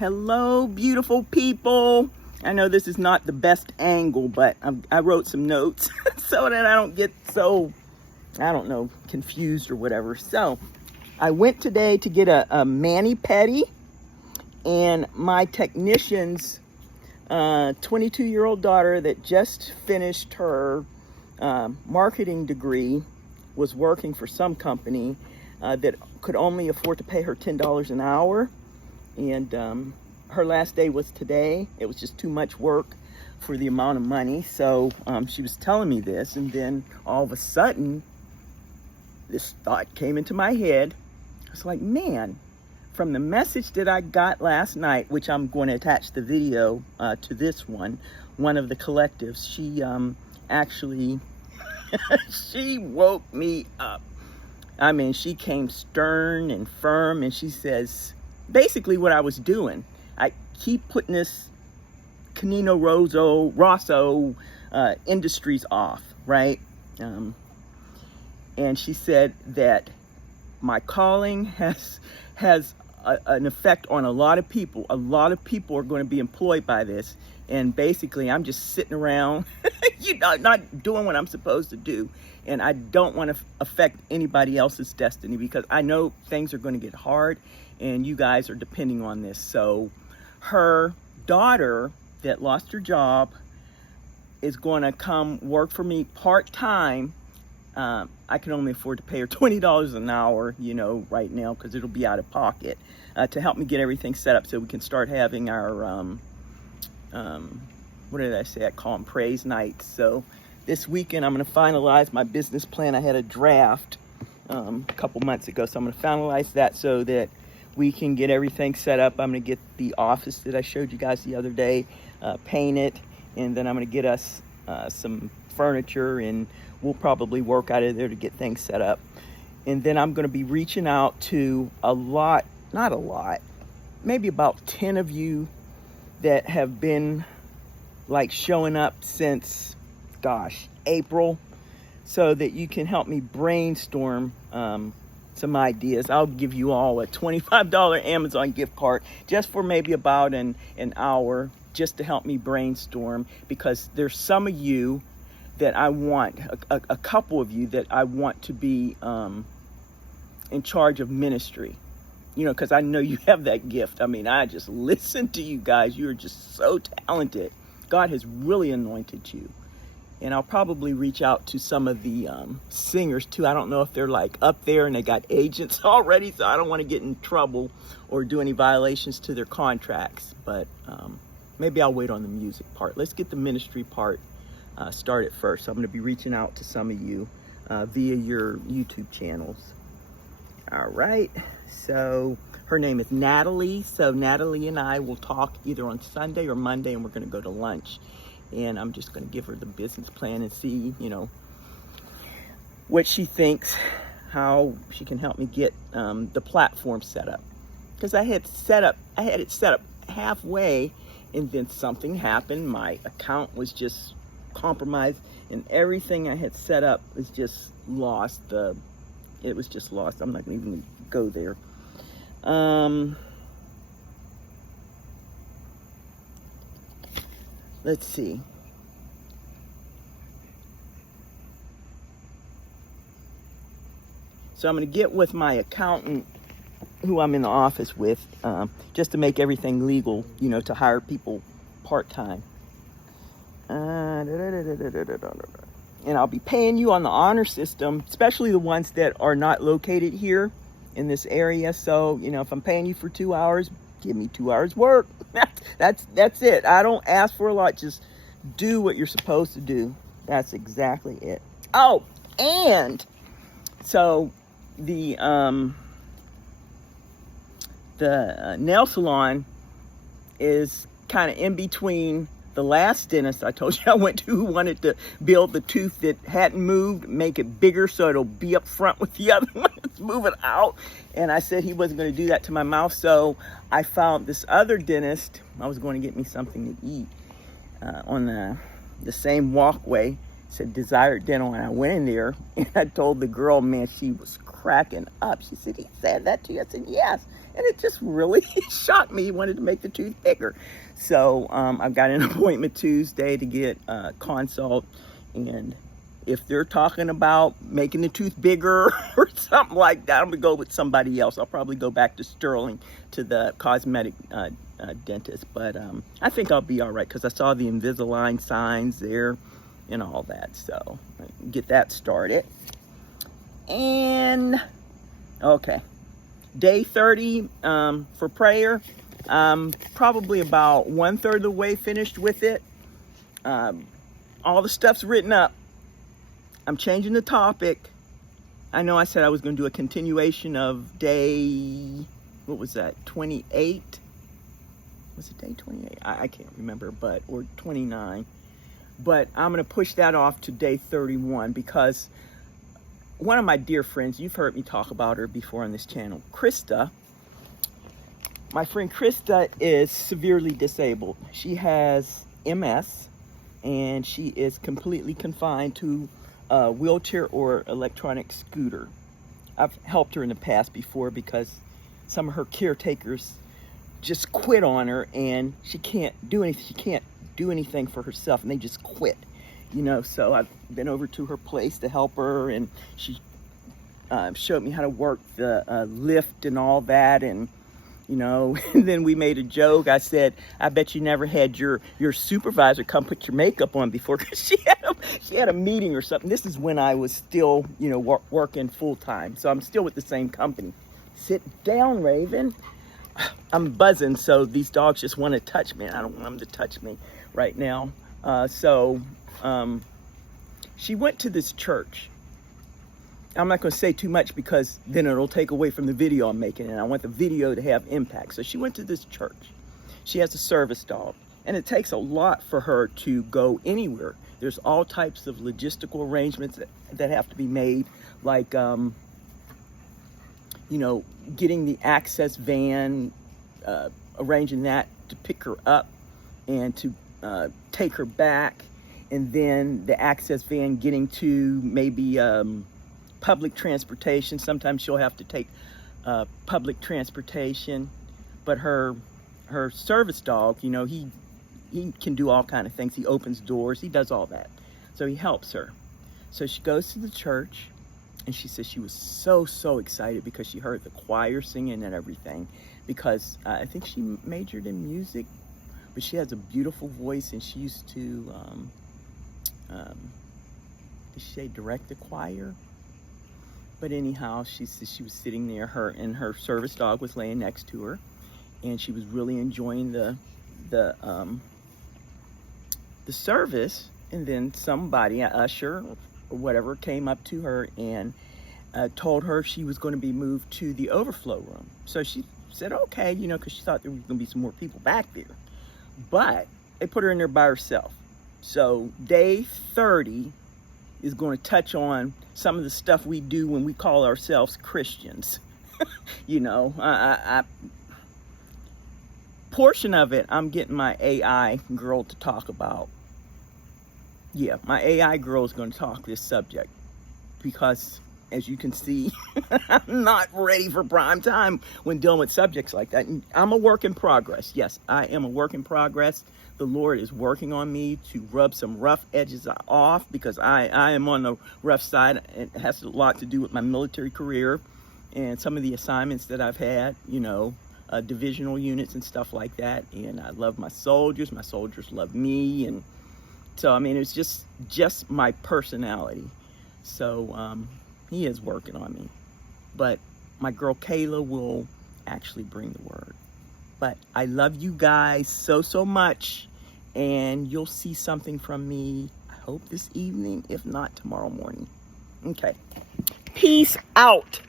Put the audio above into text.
Hello, beautiful people. I know this is not the best angle, but I wrote some notes so that I don't get so, I don't know, confused or whatever. So I went today to get a mani-pedi, and my technician's 22-year-old daughter that just finished her marketing degree was working for some company that could only afford to pay her $10 an hour. And her last day was today. It was just too much work for the amount of money. So she was telling me this, and then all of a sudden, this thought came into my head. I was like, man, from the message that I got last night, which I'm going to attach the video to this one of the collectives, she actually, she woke me up. I mean, she came stern and firm, and she says, basically what I was doing, I keep putting this Camino Rosso Industries off, right? And she said that my calling has an effect on a lot of people. A lot of people are going to be employed by this, and basically I'm just sitting around, not doing what I'm supposed to do. And I don't want to affect anybody else's destiny, because I know things are going to get hard and you guys are depending on this. So her daughter that lost her job is going to come work for me part-time. I can only afford to pay her $20 an hour, right now, because it'll be out of pocket, to help me get everything set up so we can start having our, what did I say? I call them praise nights. So this weekend, I'm going to finalize my business plan. I had a draft a couple months ago, so I'm going to finalize that so that we can get everything set up. I'm going to get the office that I showed you guys the other day painted, and then I'm going to get us some furniture, and we'll probably work out of there to get things set up. And then I'm going to be reaching out to maybe about 10 of you that have been like showing up since, April, so that you can help me brainstorm some ideas. I'll give you all a $25 Amazon gift card just for maybe about an hour, just to help me brainstorm, because there's some of you that I want, a couple of you that I want to be in charge of ministry, because I know you have that gift. I mean, I just listen to you guys. You're just so talented. God has really anointed you. And I'll probably reach out to some of the singers too. I don't know if they're like up there and they got agents already, so I don't want to get in trouble or do any violations to their contracts. But maybe I'll wait on the music part. Let's get the ministry part started first. So I'm going to be reaching out to some of you via your YouTube channels. All right. So her name is Natalie. So Natalie and I will talk either on Sunday or Monday, and we're going to go to lunch. And I'm just going to give her the business plan and see, what she thinks, how she can help me get the platform set up. Because I had it set up halfway, and then something happened. My account was just compromised, and everything I had set up was just lost. It was just lost. I'm not going to even go there. Let's see. So I'm going to get with my accountant, who I'm in the office with, just to make everything legal, to hire people part-time. And I'll be paying you on the honor system, especially the ones that are not located here in this area. So, if I'm paying you for 2 hours, give me 2 hours work. That's it. I don't ask for a lot. Just do what you're supposed to do. That's exactly it. Oh, and so the nail salon is kind of in between the last dentist I told you I went to, who wanted to build the tooth that hadn't moved, make it bigger so it'll be up front with the other one. Move it out. And I said he wasn't going to do that to my mouth. So I found this other dentist. I was going to get me something to eat on the same walkway. said Desired Dental, and I went in there and I told the girl, man, she was cracking up. She said, he said that to you? I said, yes. And it just really shocked me. He wanted to make the tooth bigger. So I've got an appointment Tuesday to get a consult, and if they're talking about making the tooth bigger or something like that, I'm gonna go with somebody else. I'll probably go back to Sterling, to the cosmetic dentist. But I think I'll be all right, because I saw the Invisalign signs there and all that. So get that started. And okay, day 30 for prayer. Probably about 1/3 of the way finished with it. All the stuff's written up. I'm changing the topic. I know I said I was going to do a continuation of day, what was that, 28? Was it day 28? I can't remember, but, or 29. But I'm going to push that off to day 31, because one of my dear friends, you've heard me talk about her before on this channel, Krista. My friend Krista is severely disabled. She has MS, and she is completely confined to a wheelchair or electronic scooter. I've helped her in the past before, because some of her caretakers just quit on her, and she can't do anything. She can't do anything for herself, and they just quit. You know, so I've been over to her place to help her, and she showed me how to work the lift and all that. And you know, and then we made a joke. I said, I bet you never had your supervisor come put your makeup on before, because she had a meeting or something. This is when I was still, you know, working full time. So I'm still with the same company. Sit down, Raven. I'm buzzing, so these dogs just want to touch me. I don't want them to touch me right now. She went to this church. I'm not going to say too much, because then it'll take away from the video I'm making, and I want the video to have impact. So she went to this church. She has a service dog, and it takes a lot for her to go anywhere. There's all types of logistical arrangements that have to be made, like, you know, getting the access van, arranging that to pick her up and to take her back, and then the access van getting to maybe public transportation. Sometimes she'll have to take public transportation, but her service dog, you know, he can do all kind of things. He opens doors, he does all that, so he helps her. So she goes to the church, and she says she was so excited because she heard the choir singing and everything, because I think she majored in music, but she has a beautiful voice, and she used to did she say direct the choir? But anyhow, she said she was sitting there, and her service dog was laying next to her, and she was really enjoying the service. And then somebody, an usher or whatever, came up to her and told her she was going to be moved to the overflow room. So she said, okay, you know, because she thought there was going to be some more people back there. But they put her in there by herself. So day 30 is going to touch on some of the stuff we do when we call ourselves Christians. You know, portion of it, I'm getting my AI girl to talk about. Yeah, my AI girl is going to talk this subject, because as you can see, I'm not ready for prime time when dealing with subjects like that. And I'm a work in progress. Yes, I am a work in progress. The Lord is working on me to rub some rough edges off, because I am on the rough side. It has a lot to do with my military career and some of the assignments that I've had, you know, divisional units and stuff like that. And I love my soldiers love me. And so, I mean, it's just my personality. So he is working on me. But my girl Kayla will actually bring the word. But I love you guys so much. And you'll see something from me, I hope this evening, if not tomorrow morning. Okay. Peace out.